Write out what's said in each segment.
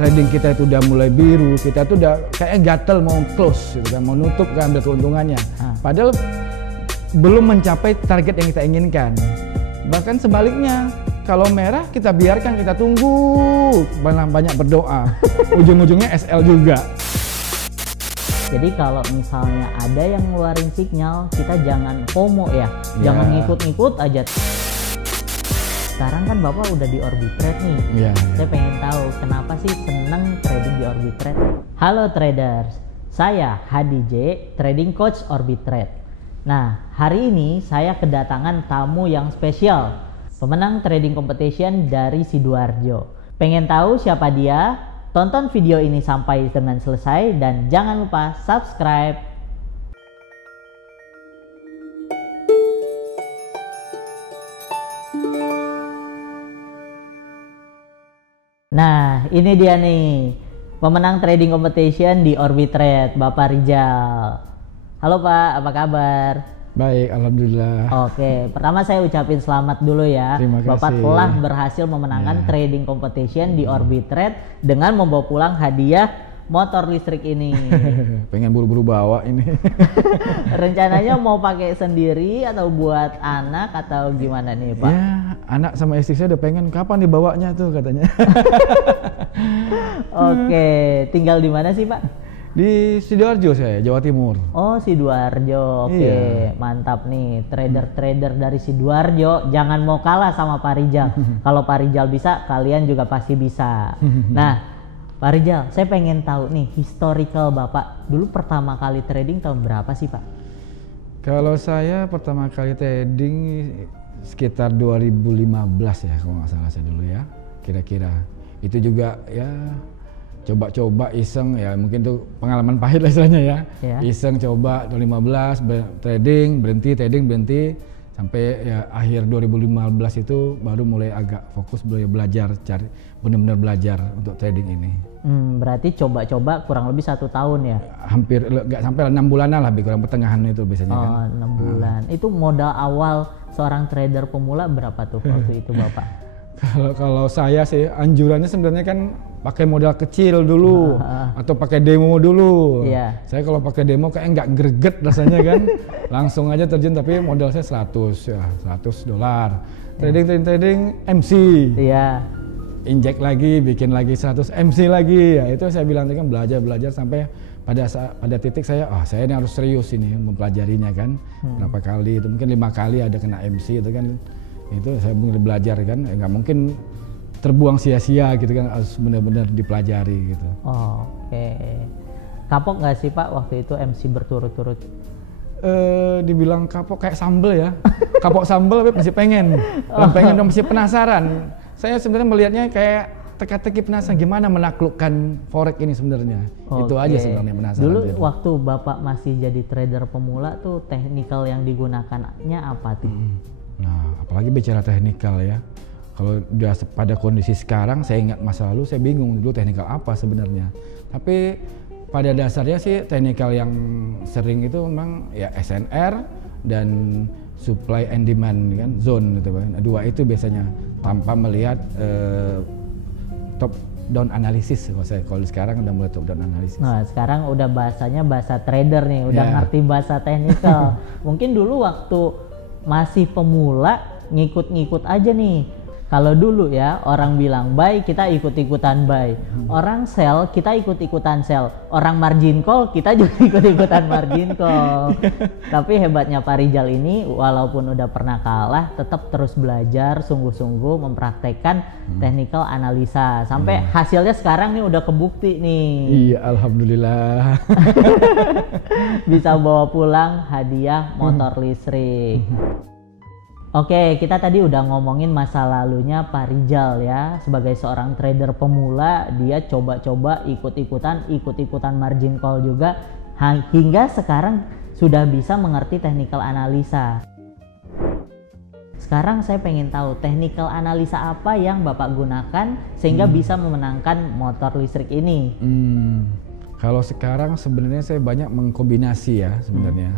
trading kita itu udah mulai biru, kita tuh udah kayaknya gatel mau close, gitu kan, mau nutup kan ambil keuntungannya. Padahal belum mencapai target yang kita inginkan. Bahkan sebaliknya, kalau merah kita biarkan, kita tunggu, banyak berdoa. Ujung-ujungnya SL juga. Jadi kalau misalnya ada yang ngeluarin sinyal, kita jangan FOMO ya, jangan ngikut-ngikut aja. Sekarang kan Bapak udah di Orbitrade nih. Saya pengen tahu kenapa sih seneng trading di Orbitrade. Halo traders, saya Hadi J, trading coach Orbitrade. Nah, hari ini saya kedatangan tamu yang spesial, pemenang trading competition dari Sidoarjo. Pengen tahu siapa dia? Tonton video ini sampai dengan selesai dan jangan lupa subscribe. Nah, ini dia nih, pemenang trading competition di Orbitrade, Bapak Rizal. Halo Pak, apa kabar? Baik, alhamdulillah. Oke, pertama saya ucapin selamat dulu ya. Terima kasih. Bapak telah berhasil memenangkan trading competition di Orbitrade dengan membawa pulang hadiah motor listrik ini. Pengen buru-buru bawa ini. Rencananya mau pakai sendiri atau buat anak atau gimana nih Pak? Ya, anak sama istri saya udah pengen kapan dibawanya tuh katanya. Oke, tinggal di mana sih Pak? Di Sidoarjo saya, Jawa Timur. Oh, Sidoarjo. Oke, mantap nih. Trader-trader dari Sidoarjo jangan mau kalah sama Pak Rizal. Kalau Pak Rizal bisa, kalian juga pasti bisa. Nah, Pak Rizal, saya pengen tahu nih historical Bapak. Dulu pertama kali trading tahun berapa sih, Pak? Kalau saya pertama kali trading sekitar 2015 ya, kalau nggak salah saya dulu ya. Kira-kira. Itu juga ya coba-coba iseng ya, mungkin tuh pengalaman pahit lah istilahnya ya. Iseng coba 2015 trading berhenti sampai ya akhir 2015 itu baru mulai agak fokus belajar, cari benar-benar belajar untuk trading ini. Berarti coba-coba kurang lebih 1 tahun ya? Hampir nggak sampai 6 bulanan lah, lebih kurang pertengahan itu biasanya. Oh, kan? 6 bulan. Itu modal awal seorang trader pemula berapa tuh waktu itu Bapak? Kalau saya sih anjurannya sebenarnya kan pakai modal kecil dulu atau pakai demo dulu. Saya kalau pakai demo kayak nggak greget rasanya kan, langsung aja terjun, tapi modal saya 100 ya, $100. Trading MC. Injek lagi, bikin lagi 100 MC lagi. Ya itu saya bilang tadi kan belajar sampai pada titik saya ini harus serius ini mempelajarinya kan. Berapa kali itu mungkin 5 kali ada kena MC itu kan. Itu saya mulai belajar kan, nggak mungkin terbuang sia-sia gitu kan, harus benar-benar dipelajari gitu. Oke. Kapok nggak sih Pak waktu itu MC berturut-turut? Dibilang kapok kayak sambel ya. Kapok sambel tapi masih pengen masih penasaran. Saya sebenarnya melihatnya kayak teka-teki penasaran gimana menaklukkan forex ini sebenarnya. Itu aja sebenarnya penasaran. Dulu waktu Bapak masih jadi trader pemula tuh teknikal yang digunakannya apa tuh? Nah, apalagi bicara teknikal ya. Kalau udah pada kondisi sekarang, saya ingat masa lalu saya bingung dulu teknikal apa sebenarnya. Tapi pada dasarnya sih teknikal yang sering itu memang ya SNR dan supply and demand kan, zone gitu kan. Dua itu biasanya tanpa melihat top down analisis. Kalau sekarang udah mulai top down analisis. Nah, sekarang udah bahasanya bahasa trader nih, udah ngerti bahasa teknikal. Mungkin dulu waktu masih pemula ngikut-ngikut aja nih. Kalau dulu ya orang bilang buy, kita ikut-ikutan buy. Orang sell, kita ikut-ikutan sell. Orang margin call, kita juga ikut-ikutan margin call. Tapi hebatnya Pak Rizal ini walaupun udah pernah kalah, tetap terus belajar sungguh-sungguh mempraktekkan technical analisa. Sampai hasilnya sekarang nih udah kebukti nih. Iya, alhamdulillah. Bisa bawa pulang hadiah motor listrik. Oke, kita tadi udah ngomongin masa lalunya Pak Rizal ya. Sebagai seorang trader pemula, dia coba-coba ikut-ikutan margin call juga. Hingga sekarang sudah bisa mengerti technical analisa. Sekarang saya pengen tahu technical analisa apa yang Bapak gunakan sehingga bisa memenangkan motor listrik ini. Kalau sekarang sebenarnya saya banyak mengkombinasi ya sebenarnya.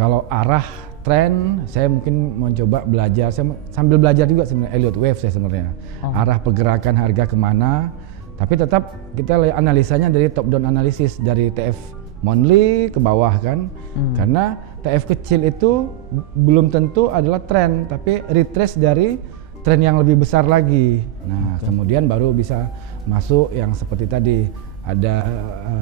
Kalau arah tren, saya mungkin mencoba belajar, saya sambil belajar juga sebenarnya Elliott Wave saya sebenarnya. Arah pergerakan harga kemana, Tapi tetap kita analisanya dari top down analisis dari TF monthly ke bawah kan. Karena TF kecil itu belum tentu adalah tren, tapi retrace dari tren yang lebih besar lagi. Nah, kemudian baru bisa masuk yang seperti tadi ada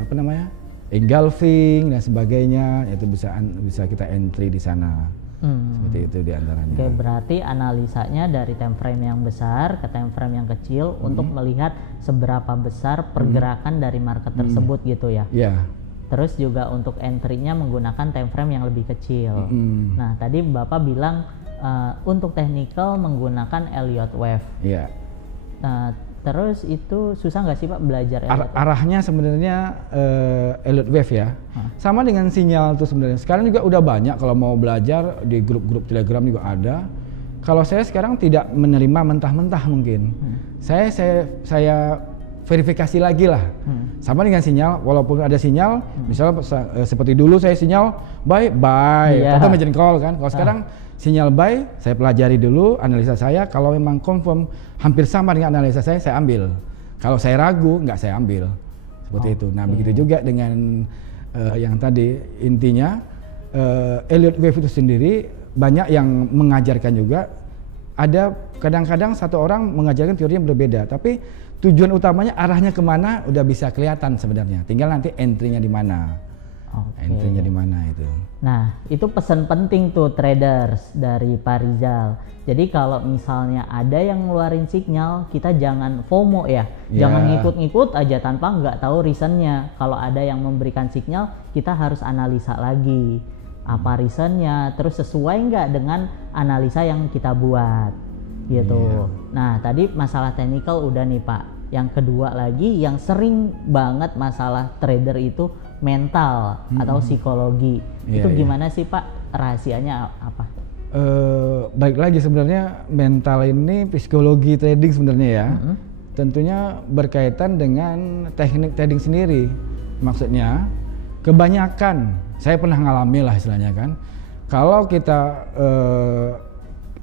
apa namanya? Engulfing dan sebagainya, itu bisa kita entry di sana. Seperti itu diantaranya. Oke, berarti analisanya dari time frame yang besar ke time frame yang kecil untuk melihat seberapa besar pergerakan dari market tersebut gitu ya. Iya. Terus juga untuk entry-nya menggunakan time frame yang lebih kecil. Nah, tadi Bapak bilang untuk technical menggunakan Elliott Wave. Iya. Terus itu susah nggak sih Pak belajar Elliott Wave? Arahnya sebenarnya Elliott Wave ya. Sama dengan sinyal tuh sebenarnya. Sekarang juga udah banyak kalau mau belajar di grup-grup Telegram juga ada. Kalau saya sekarang tidak menerima mentah-mentah mungkin. Saya verifikasi lagi lah. Sama dengan sinyal, walaupun ada sinyal, misalnya seperti dulu saya sinyal buy, atau margin call kan. Kalau sekarang sinyal buy, saya pelajari dulu analisa saya. Kalau memang confirm hampir sama dengan analisa saya ambil. Kalau saya ragu, nggak saya ambil. Seperti itu. Nah, begitu juga dengan yang tadi intinya Elliott Wave itu sendiri banyak yang mengajarkan juga. Ada kadang-kadang satu orang mengajarkan teori yang berbeda, tapi tujuan utamanya arahnya kemana udah bisa kelihatan sebenarnya. Tinggal nanti entry-nya di mana. Entry-nya di mana itu. Nah, itu pesan penting tuh traders dari Pak Rizal. Jadi kalau misalnya ada yang ngeluarin sinyal, kita jangan FOMO ya. Jangan ngikut-ngikut aja tanpa nggak tahu reasonnya. Kalau ada yang memberikan sinyal, kita harus analisa lagi. Apa reasonnya, terus sesuai nggak dengan analisa yang kita buat gitu. Nah, tadi masalah technical udah nih Pak. Yang kedua lagi yang sering banget masalah trader itu mental atau psikologi. Itu gimana sih Pak, rahasianya apa? Baik lagi sebenarnya mental ini psikologi trading sebenarnya ya. Tentunya berkaitan dengan teknik trading sendiri. Maksudnya kebanyakan, saya pernah ngalami lah istilahnya kan. Kalau kita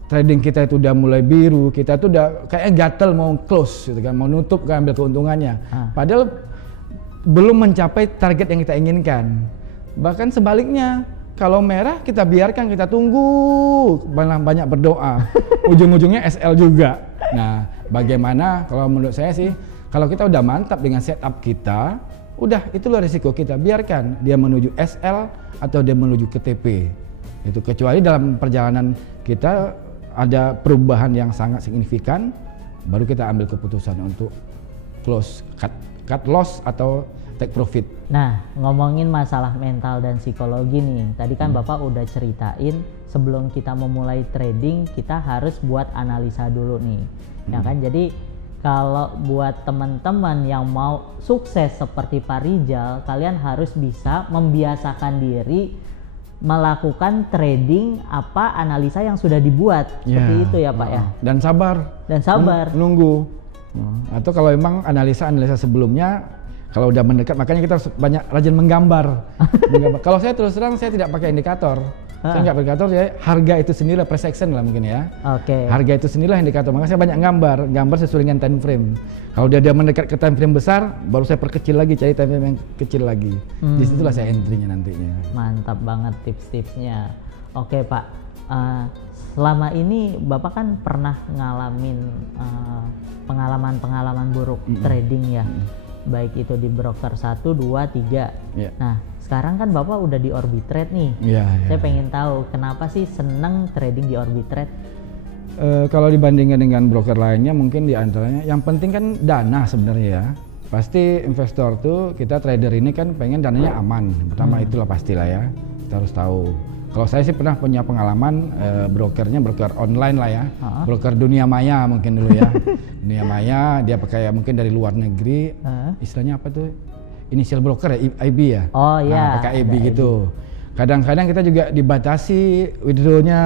trading kita itu udah mulai biru, kita tuh udah kayak gatel mau close gitu kan, mau nutup kan ambil keuntungannya. Padahal belum mencapai target yang kita inginkan. Bahkan sebaliknya, kalau merah kita biarkan, kita tunggu, banyak berdoa. Ujung-ujungnya SL juga. Nah, bagaimana kalau menurut saya sih, kalau kita udah mantap dengan setup kita, udah itulah risiko kita, biarkan dia menuju SL atau dia menuju ke TP. Itu kecuali dalam perjalanan kita ada perubahan yang sangat signifikan, baru kita ambil keputusan untuk close, cut loss atau take profit. Nah, ngomongin masalah mental dan psikologi nih, tadi kan Bapak udah ceritain sebelum kita memulai trading kita harus buat analisa dulu nih, ya kan? Jadi kalau buat teman-teman yang mau sukses seperti Pak Rizal, kalian harus bisa membiasakan diri melakukan trading analisa yang sudah dibuat seperti itu ya Pak ya. Dan sabar menunggu. Atau kalau memang analisa sebelumnya kalau udah mendekat, makanya kita harus banyak rajin menggambar. Kalau saya terus terang saya tidak pakai indikator. Saya nggak indikator, ya harga itu sendiri per section lah mungkin ya. Harga itu sendirilah indikator. Makanya saya banyak gambar sesuai dengan time frame. Kalau dia mendekat ke time frame besar, baru saya perkecil lagi, cari time frame yang kecil lagi. Disitulah saya entry-nya nantinya. Mantap banget tips-tipsnya. Oke Pak, selama ini Bapak kan pernah ngalamin pengalaman-pengalaman buruk trading ya. Baik itu di broker 1, 2, 3. Nah, sekarang kan Bapak udah di Orbitrade nih. Saya pengen tahu kenapa sih seneng trading di Orbitrade? Kalau dibandingkan dengan broker lainnya, mungkin diantaranya yang penting kan dana sebenarnya ya. Pasti investor tuh, kita trader ini kan pengen dananya aman. Pertama itulah pastilah ya, kita harus tahu. Kalau saya sih pernah punya pengalaman brokernya broker online lah ya, broker dunia maya mungkin dulu ya. Dunia maya, dia pakai mungkin dari luar negeri, istilahnya apa tuh? Initial broker ya, IB ya? Oh iya. Pakai IB gitu. Kadang-kadang kita juga dibatasi withdrawnya,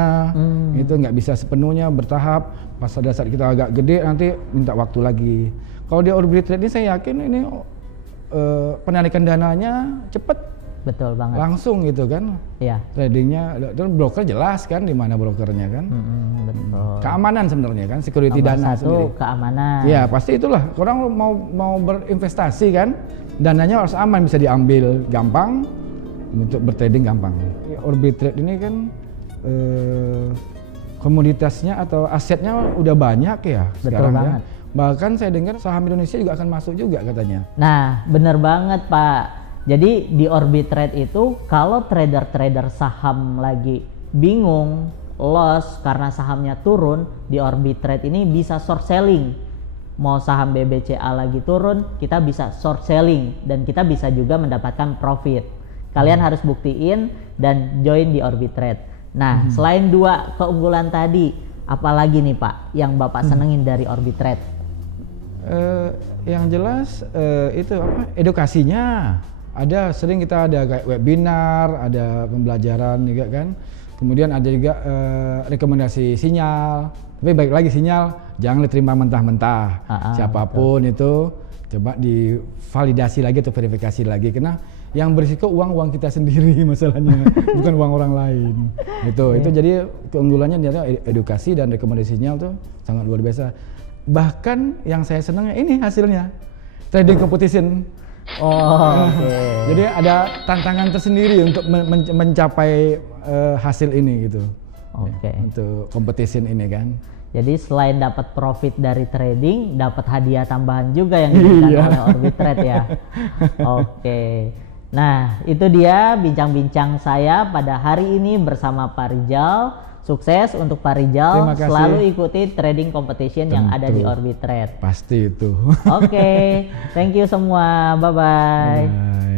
itu nggak bisa sepenuhnya, bertahap. Pas pada saat kita agak gede nanti minta waktu lagi. Kalau di Orbitrade ini saya yakin ini penarikan dananya cepat. Betul banget. Langsung gitu kan. Iya. Tradingnya, dan broker jelas kan di mana brokernya kan. Betul. Keamanan sebenarnya kan, security Nomor dana satu, sendiri. keamanan. Iya pasti itulah. Orang mau berinvestasi kan, dananya harus aman, bisa diambil gampang, untuk bertrading gampang. Orbit Trade ini kan komoditasnya atau asetnya udah banyak ya. Betul sekarang banget. Ya. Bahkan saya dengar saham Indonesia juga akan masuk juga katanya. Nah, bener banget Pak. Jadi di Orbit Trade itu kalau trader-trader saham lagi bingung, loss karena sahamnya turun, di Orbit Trade ini bisa short selling. Mau saham BBCA lagi turun, kita bisa short selling dan kita bisa juga mendapatkan profit. Kalian harus buktiin dan join di Orbit Trade. Nah, selain 2 keunggulan tadi, apalagi nih Pak yang Bapak senengin dari Orbit Trade? Yang jelas itu apa? Edukasinya. Ada sering kita ada kayak webinar, ada pembelajaran juga kan. Kemudian ada juga rekomendasi sinyal. Tapi baik lagi sinyal jangan diterima mentah-mentah. Siapapun betul. Itu coba divalidasi lagi atau verifikasi lagi, karena yang berisiko uang kita sendiri masalahnya, bukan uang orang lain. Itu jadi keunggulannya ternyata edukasi dan rekomendasi sinyal tuh sangat luar biasa. Bahkan yang saya senang ini hasilnya trading competition. Jadi ada tantangan tersendiri untuk mencapai hasil ini gitu. Untuk competition ini kan. Jadi selain dapat profit dari trading, dapat hadiah tambahan juga yang diberikan oleh Orbit Trade ya. Nah, itu dia bincang-bincang saya pada hari ini bersama Pak Rijal. Sukses untuk Pak Rijal, selalu ikuti trading competition yang ada di Orbit Trade. Pasti itu. Thank you semua. Bye-bye.